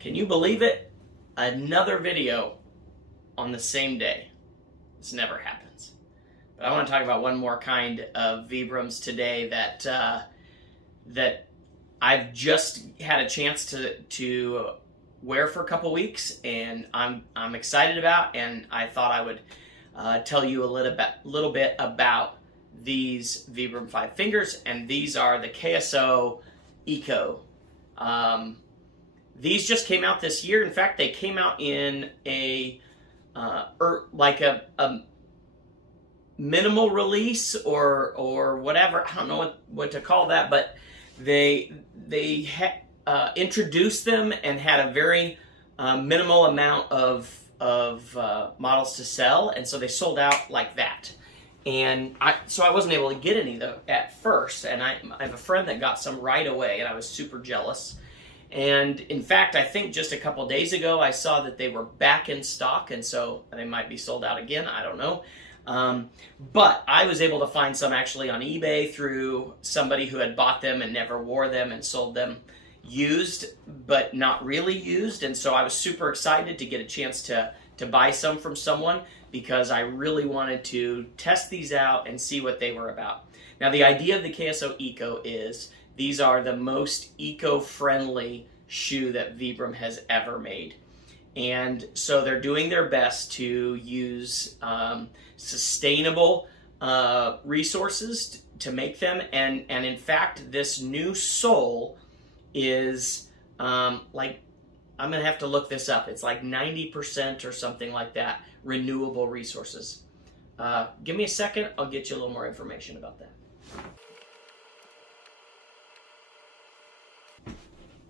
Can you believe it? Another video on the same day. This never happens. But I want to talk about one more kind of Vibrams today that I've just had a chance to wear for a couple weeks, and I'm excited about, and I thought I would tell you a little bit about these Vibram FiveFingers, and these are the KSO Eco. These just came out this year. In fact, they came out in a minimal release or whatever. I don't know what to call that, but they introduced them and had a very minimal amount of models to sell, and so they sold out like that. And so I wasn't able to get any though at first, and I have a friend that got some right away, and I was super jealous. And in fact, I think just a couple days ago I saw that they were back in stock, and so they might be sold out again. I don't know. But I was able to find some actually on eBay through somebody who had bought them and never wore them and sold them used, but not really used. And so I was super excited to get a chance to buy some from someone, because I really wanted to test these out and see what they were about. Now, the idea of the KSO Eco is these are the most eco-friendly shoe that Vibram has ever made. And so they're doing their best to use sustainable resources to make them. And in fact, this new sole is like, I'm going to have to look this up. It's like 90% or something like that, renewable resources. Give me a second. I'll get you a little more information about that.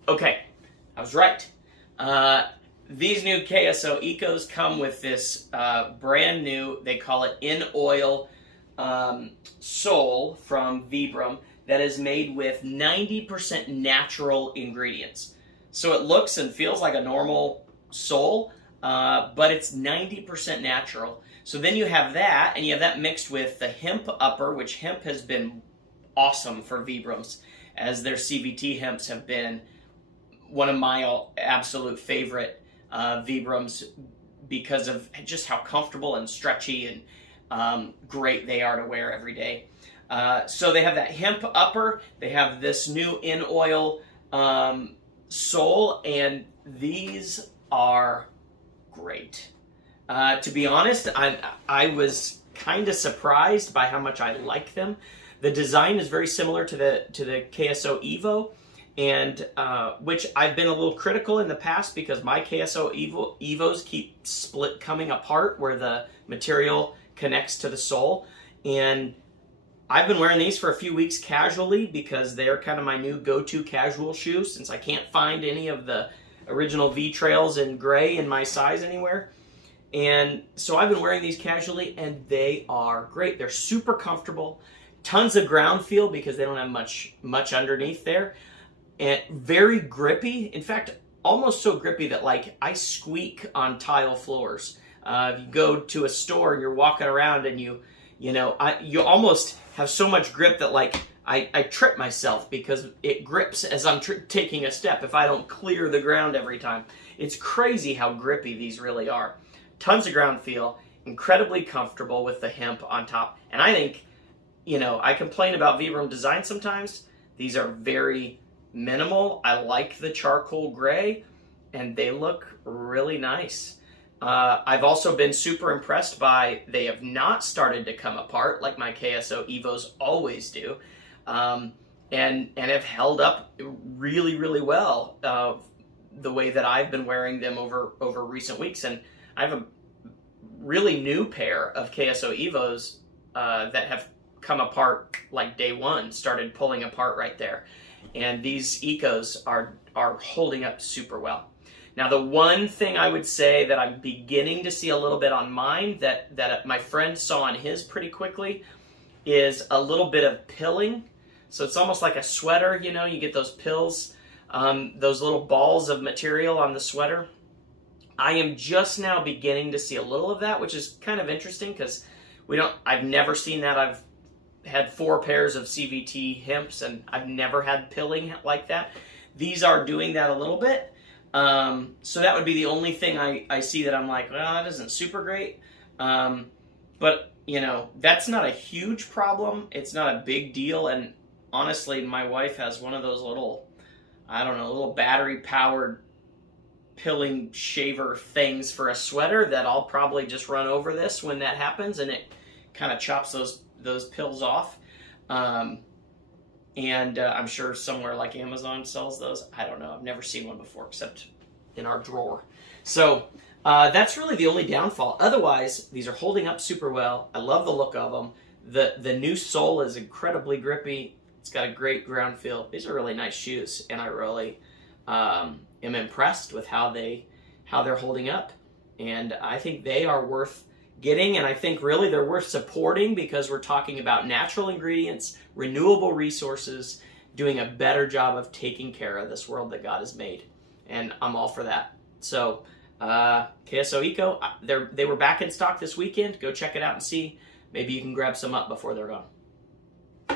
Okay, I was right. These new KSO Ecos come with this brand new, they call it in oil sole from Vibram that is made with 90% natural ingredients. So it looks and feels like a normal sole, but it's 90% natural. So then you have that, and you have that mixed with the hemp upper, which hemp has been awesome for Vibrams, as their CVT hemps have been one of my absolute favorite Vibrams because of just how comfortable and stretchy and great they are to wear every day. So they have that hemp upper, they have this new in oil sole, and these are great. To be honest, I was kind of surprised by how much I like them. The design is very similar to the KSO Evo, and which I've been a little critical in the past because my KSO Evos keep coming apart where the material connects to the sole. And I've been wearing these for a few weeks casually because they're kind of my new go-to casual shoe, since I can't find any of the original V-Trails in gray in my size anywhere. And so I've been wearing these casually, and they are great. They're super comfortable, tons of ground feel because they don't have much underneath there, and very grippy. In fact, almost so grippy that like I squeak on tile floors. If you go to a store and you're walking around and you almost have so much grip that like I trip myself because it grips as I'm taking a step if I don't clear the ground every time. It's crazy how grippy these really are. Tons of ground feel, incredibly comfortable with the hemp on top. And I think, I complain about Vibram design sometimes. These are very minimal. I like the charcoal gray, and they look really nice. I've also been super impressed by they have not started to come apart like my KSO Evos always do, and have held up really, really well the way that I've been wearing them over recent weeks. And I have a really new pair of KSO Evos that have come apart like day one, started pulling apart right there. And these Ecos are holding up super well. Now, the one thing I would say that I'm beginning to see a little bit on mine that my friend saw on his pretty quickly is a little bit of pilling. So it's almost like a sweater, you get those pills, those little balls of material on the sweater. I am just now beginning to see a little of that, which is kind of interesting because I've never seen that. I've had 4 pairs of CVT hemps, and I've never had pilling like that. These are doing that a little bit. So that would be the only thing I see that I'm like, well, that isn't super great. But, you know, that's not a huge problem. It's not a big deal. And honestly, my wife has one of those little, I don't know, little battery-powered pilling shaver things for a sweater that I'll probably just run over this when that happens, and it kind of chops those pills off. And I'm sure somewhere like Amazon sells those. I don't know. I've never seen one before except in our drawer. So that's really the only downfall. Otherwise, these are holding up super well. I love the look of them. The new sole is incredibly grippy. It's got a great ground feel. These are really nice shoes, and I really am impressed with how they're holding up. And I think they are worth getting, and I think really they're worth supporting because we're talking about natural ingredients, renewable resources, doing a better job of taking care of this world that God has made. And I'm all for that. So KSO Eco, they were back in stock this weekend. Go check it out and see. Maybe you can grab some up before they're gone.